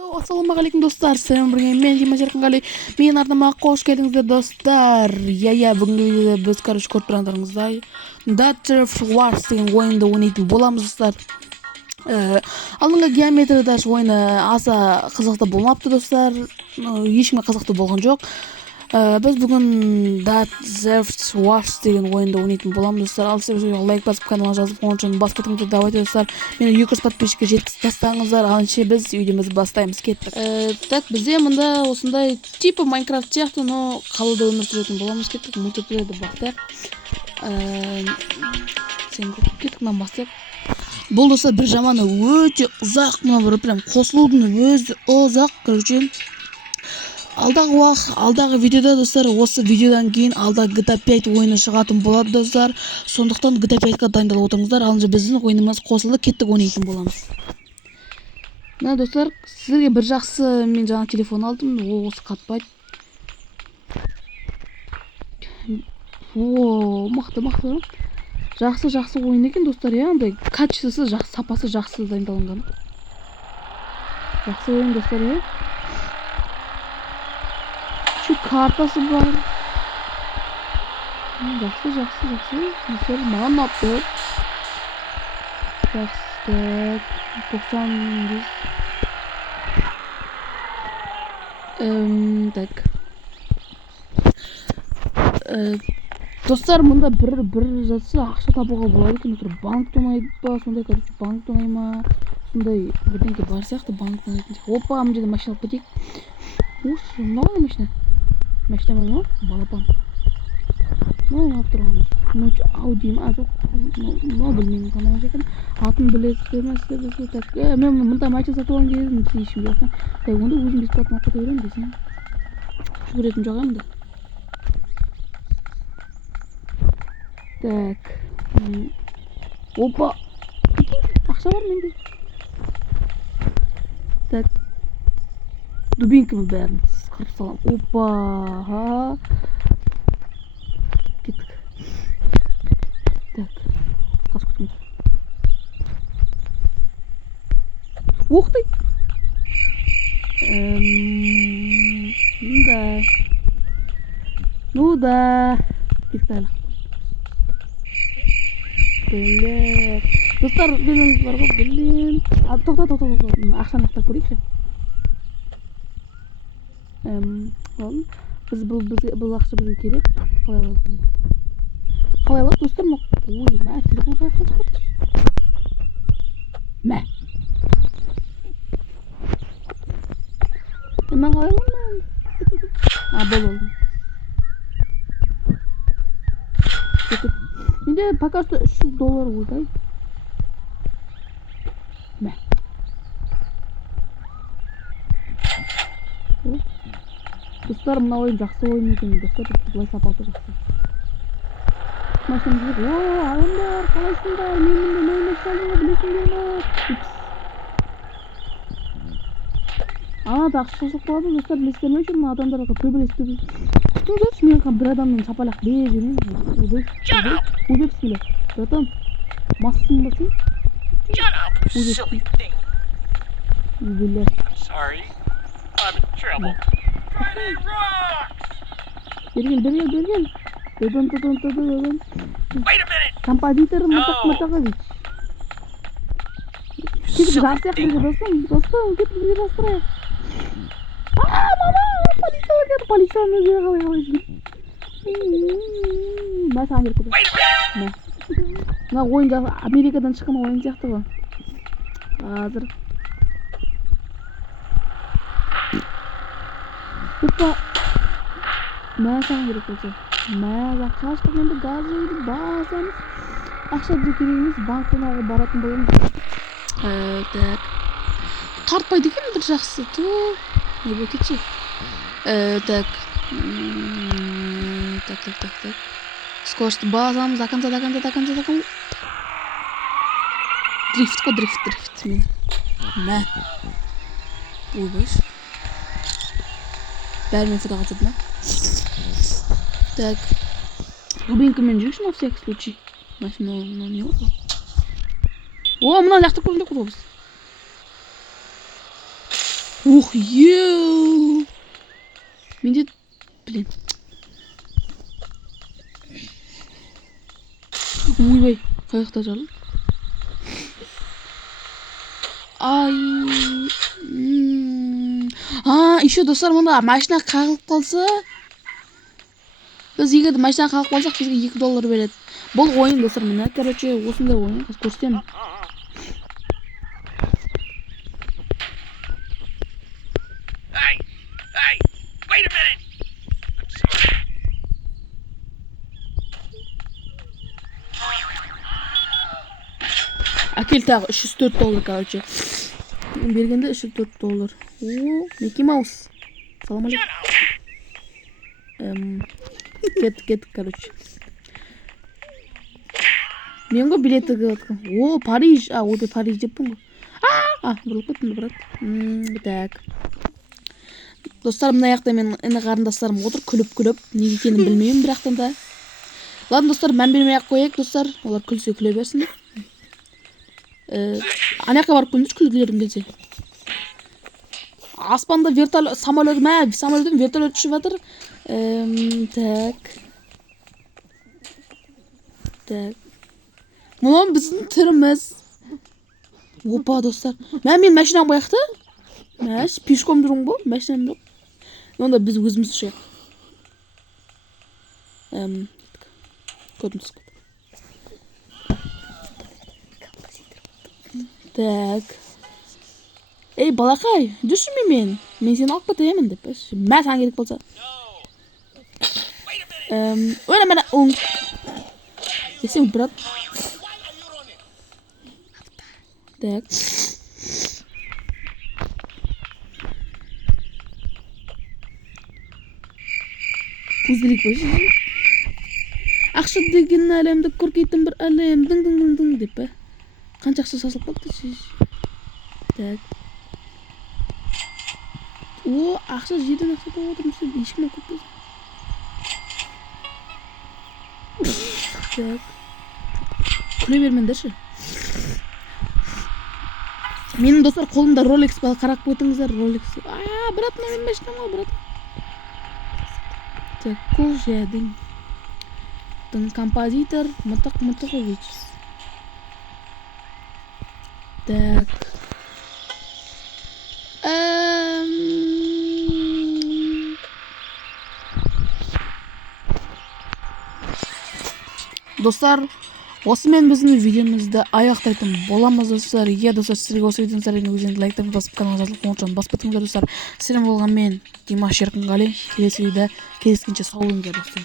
Assalamualaikum dostlar. Selam birге men Дима Серкінғали. Менің артыма қош келдіңіздер достар. Бүгінгі видеода біз көріп тұрғандарыңыздай Dutch Wars деген ойынды ойнайтын боламыз достар. Алдыңғы геометрия даш ойыны аса қызықты болмапты достар. Ешкімге қызықты болған жоқ. Біз бүгін Dutch Wars деген ойынды ойнайтын боламыз достар. Ал сіздерге лайк басып каналға жазып қойыңыздар. Басқа тыңды давайте достар. Мені 200 подписчикке жеткізіп тастаңыздар. Алынша біз видеомызды бастаймыз. Кеттік. Так, бізде мында осындай типа Майнкрафт сияқты, но қалада өмір сүретін боламыз. Кеттік. Мультиплеерді бастайық. Сен кеттік, мынаны бастайық. Бұл достар бір жаманы өте ұзақ, мына бір прям қосылудың өзі ұзақ, короче. Алдағы видеода достар, осы видеодан кейін алдағы GTA 5 ойыны шығатын болады достар. Сондықтан GTA 5-қа дайындалып отырыңыздар. Алынша біздің ойынымыз қосылды, кеттік ойнайтын боламыз. Мына достар, сіздерге бір жақсы мен жаңа телефон алдым, осы қатпайды. Мықты. Жақсы ойын екен достар, андай качествосы жақсы, сапасы жақсы дайындалынған. Жақсы ойын достар, Şu kartası var. Жақсы. Достар, маған ұнапты. Жақсы. 95. Так. Достар, мұнда бір жатса ақша табуға болады екен. Достар, банк тонайды ба? Сондай, короче, банк тонай ма? Сондай бірдеңке бар сияқты, банк тонайтын. Опа, мына жерде машина алып кетейік. Уш, мынау машина. Машина ма? Балапан. Алып тұрғанбыз. Ауди ма? Жоқ. Білмеймін қандай машина екен. Атын білесіздер ме? Так, мен мұнда машина сатып алайын дедім, ешкім жоқ. Так, онда өзім бесплатно алып кете беремін десең. Жүгіретін жоқ енді. Так. Опа. Ақша бар менде. Так. Дубинкамы бәрін қырып салам. Опа. Кеттік. Так. Қас күтіңіз. Оқтай. Ну да. Кеттік әлі. Білем. Достар, біліңіз бар ғой, білем. Тоқта. Ақшаны ақтап көрейікші. Бұл ақша бізге керек. Қалай алады достар? Ой, телефон қайықтан шығады. Мен қалай аламын? Бол алдым. Менде пока что $300 ойдай. Мен. Достар, мына ойын жақсы ойын екен, достар, бұлай сапасы жақсы. Машинамыз жоқ. Адамдар, қалайсыңдар? Мен мұнда машина білесіңдер ме? Анада ақша жоқ болады, достар, білесіздер ме? Мына адамдарға төбелесті. Күтіңдерші, мен бір адаммен сапалақ бей жүрмеймін. Убепсіңле. Братан, массың ба сен? Убелер. Sorry, I'm in trouble. Бергел. Додон. Wait a minute! Композитор Матағалич. Кетіп жарсақ бізге достым, кетіп бізге жастырайық. Мама, полиция келді, полицияны өздері қалай жүріп. Мен саған керек көдім. Мына ойын Америкадан шыққан ойын сияқты ғой. Қазір. Опа. Мен саған керек болса. Мен қашқық енді газ жойды басамыз. Ақша бізге керек емес, банктан баратын боламыз. Так. Тартпайды екен бір жақсы. Не бұл кетші? Так. Так. Скорості басамыз. До конца. Дрифт. Мен. Ойбайш. Бәрімен фотоға тұрды ма? Так. Дубинкамен жүрші на всякий случай. Машина не отла. О, мына лақтып көрінде құр біз. Ух, ел. Менде, блин. Ойбай, қаяқта жалы? Ай. Еще достар, мұнда машина қағылып қалса, біз егер машина қағылып қалсақ, бізге $2 береді. Бұл ойын достар, мына, короче, осындай ойын, қазір көрсетемін. Hey, wait a minute. I'm sorry. Әкел тағы $304, короче. Бергенде $304. О, Микки Маус. Салам алейкум. Кет, короче. Мен ғой билеті кеттім. О, Париж. Ойбай, Париж деппін ғой. Бұрылып кеттім, брат. Так. Достар, мына яқта мен іні қарындастарым отыр, күліп, неге екенін білмеймін бірақтан да. Ладно, достар, мән бермей-ақ қояйық, достар. Олар күлсе күле берсін. Анаяққа барып көндірші күлгілерім келсе. Аспанда самолетім вертолет ұшып жатыр. Так. Мұнан біздің түріміз. Опа, достар. Мен машинам қояқты. Пешком жүрің бұл, машинам жоқ. Онда біз өзіміз ұшайық. Көрдіңіз. Так. Ей, балақай, düşürme мен сені алып кетемін деп. Мен саған керек болса. Өне оң. Есен, брат. Так. Көзделік бай. Ақша деген әлемді көркейтін бір әлем. Дың деп бай. Қанша ақша сасылып қалды сіз? Так. О, ақша жерден ақша тауып отырмыз. Ешкім көп біз. Так. Күле бермендерші. Менің достар қолымда Rolex бар, қарап қойтыңыздар Rolex. Брат, мен машинам ғой, брат. Так, қол жадың. Композитор Мытықович. Так. Достар, осымен біздің видеомызды аяқтайтын боламыз, достар. Достар, сіздерге осы видеоны сәрден өзіңді лайктарыңызды басып, каналға жазылып қоңырауын басып кетіңіздер, достар. Сіздермен болған мен Димаш Еркінғали. Келесі видеода кездескенше сау болыңыздар, достар.